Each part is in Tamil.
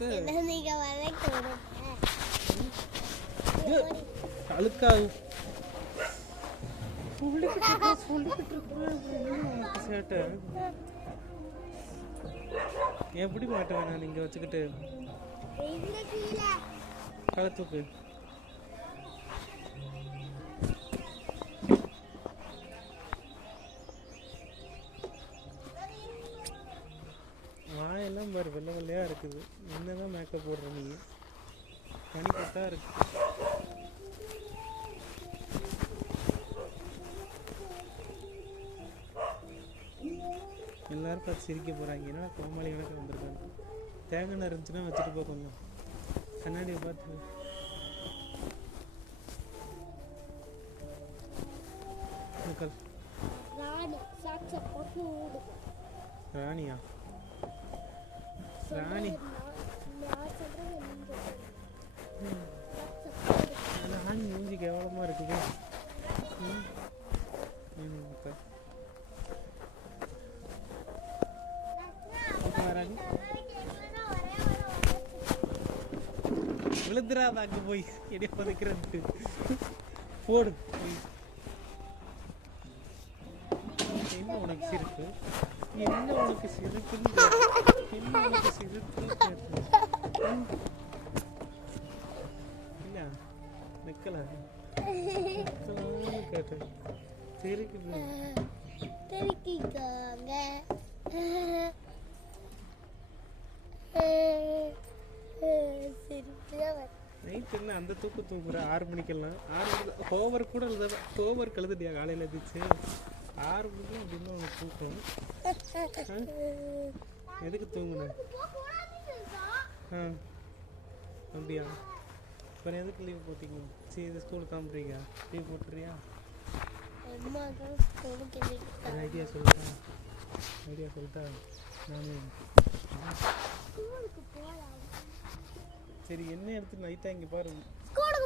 பார்த்து நீங்க வளைக்க அழுக்காகும் சொல்லிக்கிட்டு சேட்டை எப்படி மாட்டேன் நான் இங்கே வச்சுக்கிட்டு கழுத்துக்கு வாயெல்லாம் பாரு வெள்ளை வெள்ளையா இருக்குது. என்னதான் மேக்கப் போடுற நீ? பனிப்பட்டா இருக்கு. எல்லாரும் பார்த்து சிரிக்க போறாங்க. ஏன்னா கோமாளி கணக்கு வந்திருக்காங்க. தேங்காய் இருந்துச்சுன்னா வச்சுட்டு போ. கொஞ்சம் கண்ணாடியை பார்த்து ராணியா? ராணி ராணி மூஞ்சி கேவலமா இருக்குது. விழுந்துராத அங்க போய் எடைய பதைக்கிறது போடு. என்ன உனக்கு சிரிப்பு? என்ன உனக்கு சிரிப்புன்னு என்ன உனக்கு சிரிப்பு இல்ல நிக்கல கேட்டேன். தெரிக்குது தெரிக்கிக்கோங்க. நைட் என்ன அந்த தூங்குற 6 மணிக்கெல்லாம் 6 மணிக்கு ஹோம்ஒர்க் கூட எழுத ஹோம்ஒர்க் எழுதுட்டியா? காலையில் எழுதிச்சு 6 மணிக்கு அப்படின்னு உனக்கு தூக்கம். எதுக்கு தூங்குன? அப்படியா? அப்புறம் எதுக்கு லீவ் போட்டீங்க? சரி இது ஸ்கூலுக்கு காமிட்றீங்க, லீவ் போட்டுறியா? ஐடியா சொல்லிட்டா நானே சரி என்ன எடுத்து லைட்டாக இங்கே பாரு. ஒரு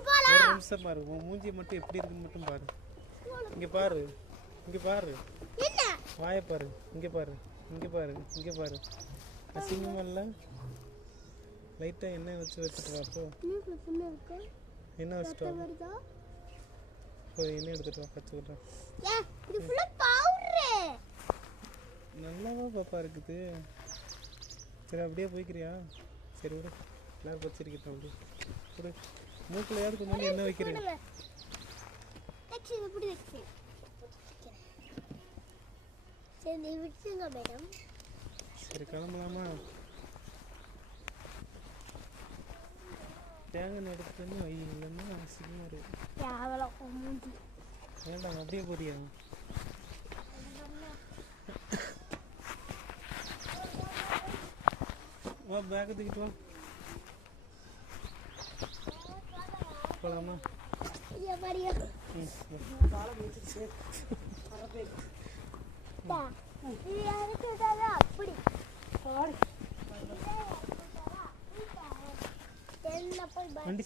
நிமிஷம் பாரு. உன் மூஞ்சி மட்டும் எப்படி இருக்குன்னு மட்டும் பாரு. இங்கே பாரு வாயை பாரு. இங்கே பாரு. அசிங்கமா இல்லை? லைட்டாக எண்ணெய் வச்சுட்டு வாப்போ. என்ன வச்சுட்டு வா. எண்ணெய் எடுத்துட்டு வா. கற்றுக்கிட்டேன். நல்லாவா பாப்பா இருக்குது. சரி அப்படியே போய்க்கிறியா? சரி விடு, எல்லாரும் வச்சிருக்கேன். அப்படி விடு. மூக்கில் யாருக்கு முன்னாடி என்ன வைக்கிறேன்? சரி கிளம்பலாமா? தேங்காய் எடுத்துட்டு வந்து வை. இல்லைன்னா அசிங்கமாக இருக்கு. வேண்டாம் அப்படியே போறியா? வா பேக்கை தூக்கிட்டு வா. போகலாமா? வண்டி